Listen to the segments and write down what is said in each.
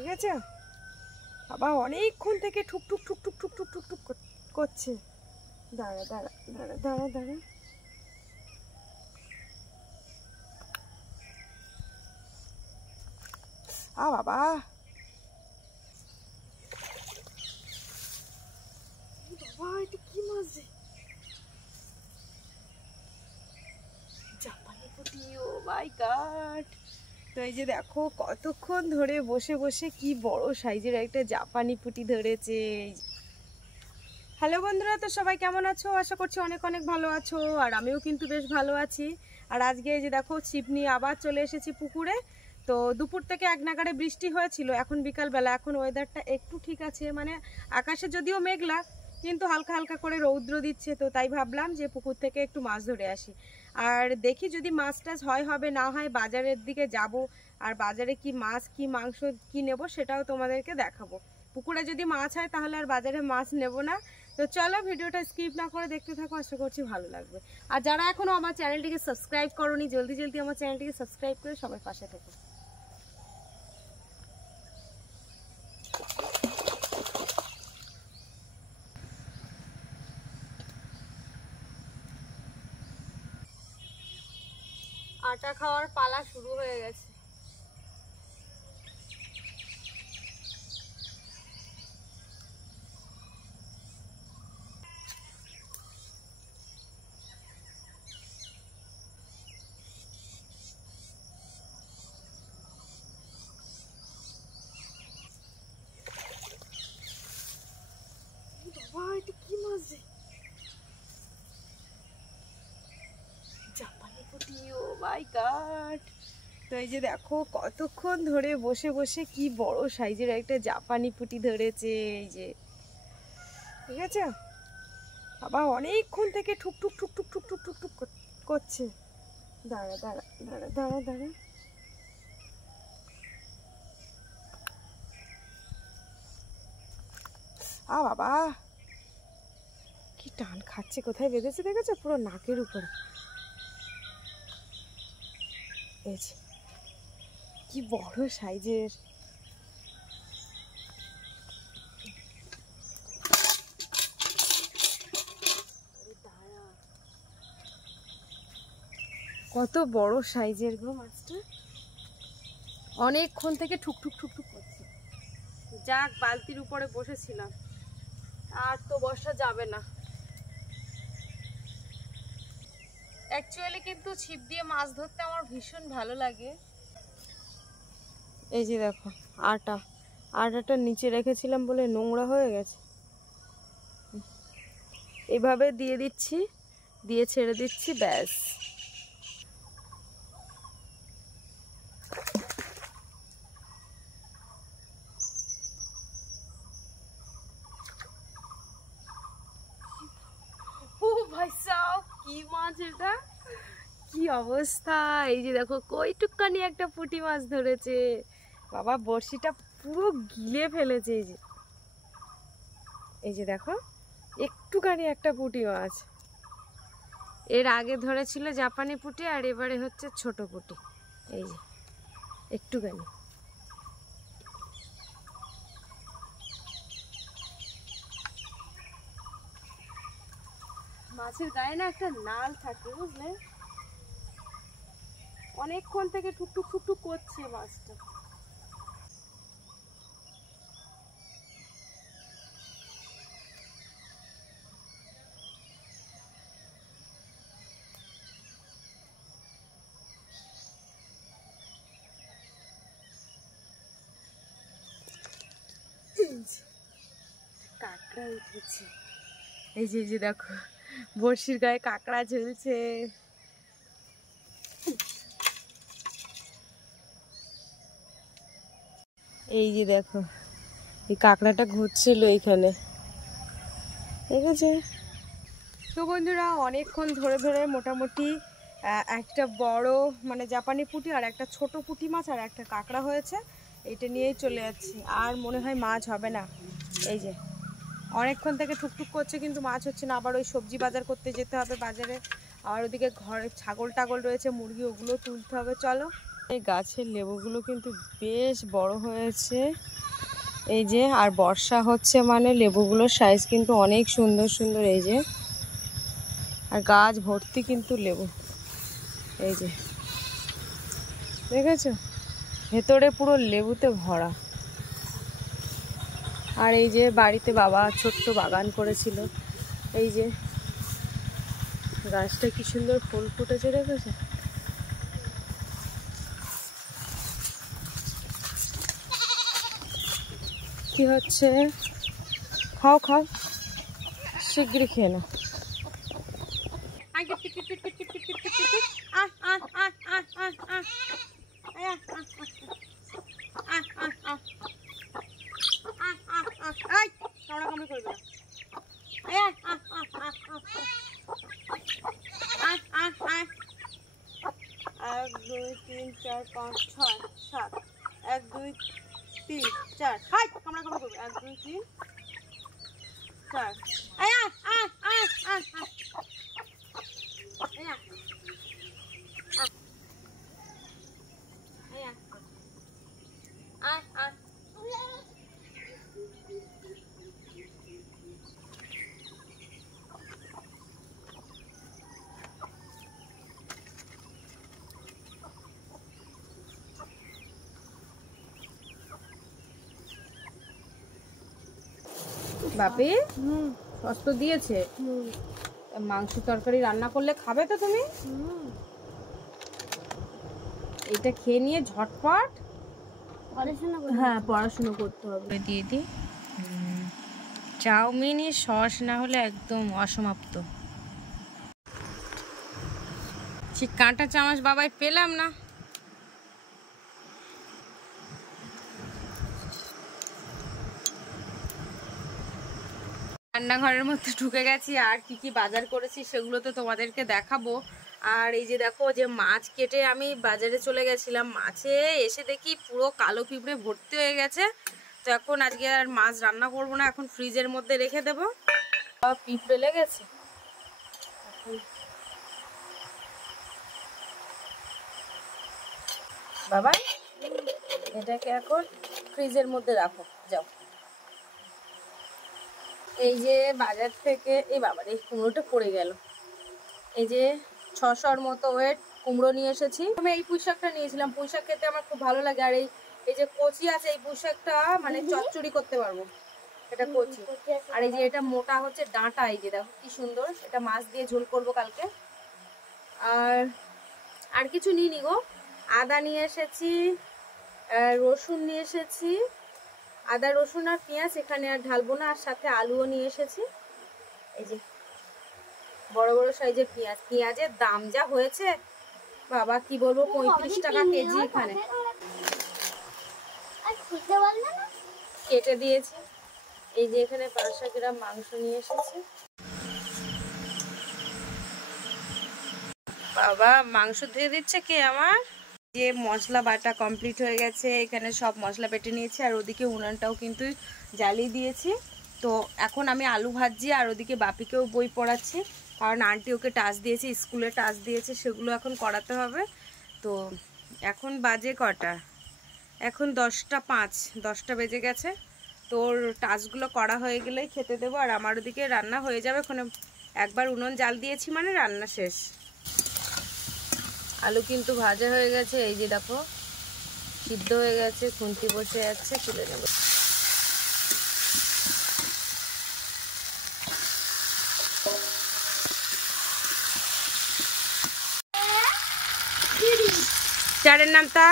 ঠিক আছে বাবা, অনেকক্ষণ থেকে ঠুক ঠুক ঠুক ঠুক ঠুক ঠুক ঠুক ঠুক করছে। দাঁড়া দাঁড়া দাঁড়া দাঁড়া দাঁড়া, বাবা বাবা, এটা কি মাছ? জাপানি পুঁটি। ও মাই গড! তো এই যে দেখো কতক্ষণ ধরে বসে বসে কি বড় সাইজের একটা জাপানি পুঁটি ধরেছে। হ্যালো বন্ধুরা, তো সবাই কেমন আছো? আশা করছি অনেক অনেক ভালো আছো, আর আমিও কিন্তু বেশ ভালো আছি। আর আজকে এই যে দেখো ছিপ নিয়ে আবার চলে এসেছি পুকুরে। তো দুপুর থেকে এক নাগাড়ে বৃষ্টি হয়েছিল, এখন বিকালবেলা, এখন ওয়েদারটা একটু ঠিক আছে, মানে আকাশে যদিও মেঘলা কিন্তু হালকা হালকা করে রৌদ্র দিচ্ছে। তো তাই ভাবলাম যে পুকুর থেকে একটু মাছ ধরে আসি, আর দেখি যদি মাছ টাছ হবে না হয় বাজারের দিকে যাব, আর বাজারে কি মাছ কি মাংস কি নেব সেটাও তোমাদেরকে দেখাবো। পুকুরে যদি মাছ হয় তাহলে আর বাজারে মাছ নেব না। তো চলো ভিডিওটা স্কিপ না করে দেখতে থাকো, আশা করছি ভালো লাগবে। আর যারা এখনো আমার চ্যানেলটিকে সাবস্ক্রাইব করোনি, জলদি জলদি আমার চ্যানেলটিকে সাবস্ক্রাইব করে সবাই পাশে থেকো। আটা খাওয়ার পালা শুরু হয়ে গেছে। বাবা, এটা কি মাছ? জাপানি পুঁটি। ও মাই গড! তো এই যে দেখো কতক্ষণ ধরে বসে বসে কি বড় সাইজের একটা জাপানি পুঁটি ধরেছে। এই যে ঠিক আছে বাবা, অনেকক্ষণ থেকে ঠুক ঠুক ঠুক ঠুক ঠুক ঠুক ঠুক ঠুক করছে। দাঁড়া দাঁড়া দাঁড়া দাঁড়া দাঁড়া, বাবা কি টান খাচ্ছে, কোথায় বেঁধেছে দেখেছো? পুরো নাকের উপরে। এই যে কি বড় সাইজের। কত বড় সাইজের গো মাছটা, অনেকক্ষণ থেকে ঠুক ঠুক ঠুক ঠুক করছে। যাক, বালতির উপরে বসেছিলাম, আর তো বসা যাবে না। অ্যাকচুয়ালি কিন্তু ছিপ দিয়ে মাছ ধরতে আমার ভীষণ ভালো লাগে। এই যে দেখো আটাটা নিচে রেখেছিলাম বলে নোংরা হয়ে গেছে, এভাবে দিয়ে দিচ্ছি, দিয়ে ছেড়ে দিচ্ছি, ব্যাস। ও ভাই সাহেব, কি মাছ এটা, কি অবস্থা! এই যে দেখো কইটুকখানি একটা পুঁটি মাছ ধরেছে বাবা, বড়শিটা পুরো গিলে ফেলেছে। এই যে দেখো একটুখানি একটা পুঁটি মাছ। এর আগে ধরেছিল জাপানি পুঁটি, আর এবারে হচ্ছে ছোট পুঁটি। এই যে একটুখানি। মাছের গায়ে না একটা নাল থাকে, বুঝলে? অনেকক্ষণ থেকে টুকটুক টুকটুক করছে মাছটা। কাঁকড়া উঠেছে। এই যে দেখো বড়শির গায়ে কাঁকড়া ঝুলছে। এই যে দেখো এই কাঁকড়াটা ঘুরছিল এইখানে, ঠিক আছে? তো বন্ধুরা, অনেকক্ষণ ধরে ধরে মোটামুটি একটা বড় মানে জাপানি পুঁটি আর একটা ছোট পুঁটি মাছ আর একটা কাঁকড়া হয়েছে, এটা নিয়েই চলে যাচ্ছি। আর মনে হয় মাছ হবে না। এই যে অনেকক্ষণ থেকে ঠুকঠুক করছে কিন্তু মাছ হচ্ছে না। আবার ওই সবজি বাজার করতে যেতে হবে বাজারে, আর ওদিকে ঘরে ছাগল টাগল রয়েছে, মুরগি, ওগুলো তুলতে হবে। চলো এই গাছের লেবুগুলো কিন্তু বেশ বড় হয়েছে, এই যে। আর বর্ষা হচ্ছে মানে লেবুগুলোর সাইজ কিন্তু অনেক সুন্দর সুন্দর, এই যে। আর গাছ ভর্তি কিন্তু লেবু, এই যে দেখেছো, ভেতরে পুরো লেবুতে ভরা। আর এই যে বাড়িতে বাবা ছোট্ট বাগান করেছিল, এই যে গাছটা কি সুন্দর ফুল ফুটেছে, দেখেছো? কি হচ্ছে? খাও খাও, শিগগিরই খেয়ে নাও। এক দুই তিন চার পাঁচ ছয় সাত, 1 2 3 4, হাই কামড়া কামড়া করবে, 1 2 3 4, আয়া আ আ আ আ আয়া আয়া আ আ। বাপি কষ্ট দিয়েছে, মাংস তরকারি রান্না করলে খাবে তো তুমি? এটা খেয়ে নিয়ে ঝটপট পড়াশোনা করতে হবে। দিয়ে দিই, চাউমিনই সস না হলে একদম অসমাপ্ত। ঠিক কাঁটা চামচ বাবাই পেলাম না। রান্নাঘরের মধ্যে ঢুকে গেছি, আর কি কি বাজার করেছি সেগুলো তো তোমাদেরকে দেখাবো। আর এই যে দেখো, যে মাছ কেটে আমি বাজারে চলে গেছিলাম, মাছে এসে দেখি পুরো কালো পিঁপড়ে ভর্তি হয়ে গেছে। তো এখন আজকে আর মাছ রান্না করবো না, এখন ফ্রিজের মধ্যে রেখে দেবো। পিঁপড়ে লেগেছে, বাবা এটাকে এখন ফ্রিজের মধ্যে রাখো, যাও। এই যে বাজার থেকে, এই বাবার এই কুমড়োটা পড়ে গেল, এই যে 600-র মতো ওয়েট কুমড়ো নিয়ে এসেছি। আমি এই পুঁই শাকটা নিয়েছিলাম, পুঁই শাক খেতে আমার খুব ভালো লাগে। আর এই যে কচি আছে, এই পুঁই শাকটা মানে চচ্চড়ি করতে পারবো, এটা কচি। আর এই যে এটা মোটা হচ্ছে ডাঁটা, এই যে দেখো কি সুন্দর, এটা মাছ দিয়ে ঝোল করবো কালকে। আর কিছু নিইনি গো, আদা নিয়ে এসেছি, রসুন নিয়ে এসেছি, আদা রসুন আর পেঁয়াজ এখানে আর ঢালবো না। আর সাথে আলুও নিয়ে এসেছি, এই যে বড় বড় সাইজের পেঁয়াজ। পেঁয়াজের দাম যা হয়েছে বাবা, কি বলবো, 35 টাকা কেজি এখানে। কেটে দিয়েছি। এই যে এখানে 500 গ্রাম মাংস নিয়ে এসেছি। বাবা মাংস ধুয়ে দিচ্ছে কে আমার। যে মশলা বাটা কমপ্লিট হয়ে গেছে, এখানে সব মশলা বেটে নিয়েছি। আর ওদিকে উনানটাও কিন্তু জ্বালিয়ে দিয়েছি। তো এখন আমি আলু ভাজছি, আর ওদিকে বাপিকেও বই পড়াচ্ছি, কারণ আন্টি ওকে টাস্ক দিয়েছে, স্কুলে টাস্ক দিয়েছে, সেগুলো এখন করাতে হবে। তো এখন বাজে কটা, এখন 10টা 5, 10টা বেজে গেছে। তোর টাস্কগুলো করা হয়ে গেলেই খেতে দেবো, আর আমার ওদিকে রান্না হয়ে যাবে। ওখানে একবার উনুন জাল দিয়েছি মানে রান্না শেষ। আলু কিন্তু ভাজা হয়ে গেছে, এই যে দেখো সিদ্ধ হয়ে গেছে, খুন্তি বসে যাচ্ছে, তুলে নেব। চারের নামটা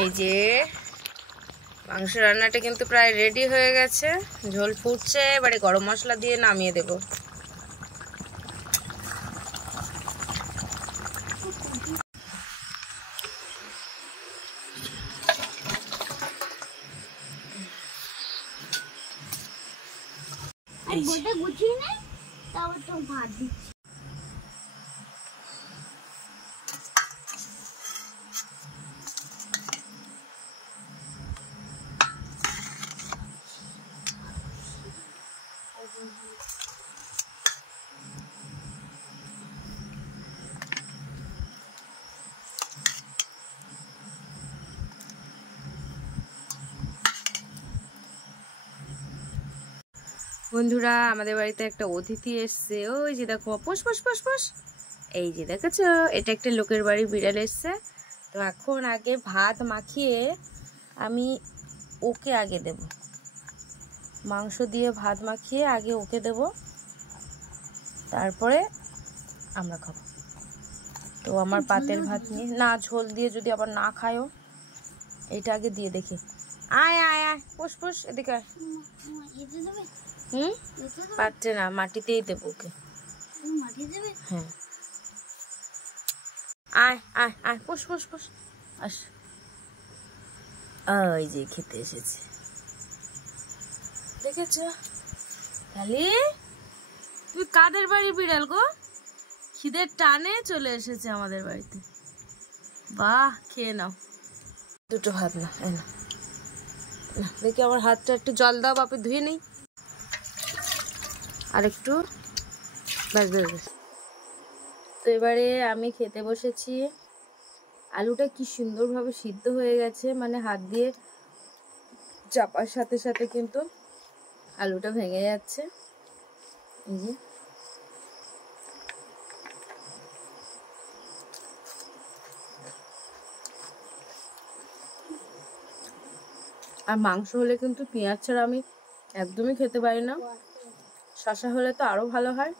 এই যে মাংস রান্নাটা কিন্তু প্রায় রেডি হয়ে গেছে, ঝোল ফুটছে, এবারে গরম মশলা দিয়ে নামিয়ে দেব। তারপর তো ভাত দিচ্ছি। বন্ধুরা আমাদের বাড়িতে একটা অতিথি এসছে, ওই যে দেখো, পোষ পোষ পোষ পোষ, এই যে দেখেছো, এটা একটা লোকের বাড়ি বিড়াল এসছে। তো এখন আগে ভাত মাখিয়ে আমি ওকে আগে দেব, মাংস দিয়ে ভাত মাখিয়ে আগে ওকে দেব, তারপরে আমরা খাবো। তো আমার পাতের ভাত নিয়ে, না ঝোল দিয়ে যদি আবার না খায়ও, এইটা আগে দিয়ে দেখি। আয় আয় আয়, পোষ পোষ, এদিকে আয়। পাত্রে না, মাটিতেই দেবো ওকে। হ্যাঁ, আয় আয় আয়, পোষ পোষ পোষ, আস। ওই যে খেতে এসেছে, দেখেছ? খালি তুই কাদের বাড়ি বিড়াল গো? খিদের টানে চলে এসেছে আমাদের বাড়িতে। বাহ, খেয়ে নাও দুটো ভাত। না না, দেখি আমার হাতটা একটু জল দাও, বাপে ধুয়ে নেই আর একটু, ব্যাস ব্যাস ব্যাস। তো এবারে আমি খেতে বসেছি। আলুটা কি সুন্দরভাবে সিদ্ধ হয়ে গেছে, মানে হাত দিয়ে চাপার সাথে সাথে কিন্তু আলুটা ভেঙে যাচ্ছে। এই যে আর মাংস হলে কিন্তু পেঁয়াজ ছাড়া আমি একদমই খেতে পারি না, শসা হলে তো আরো ভালো হয়।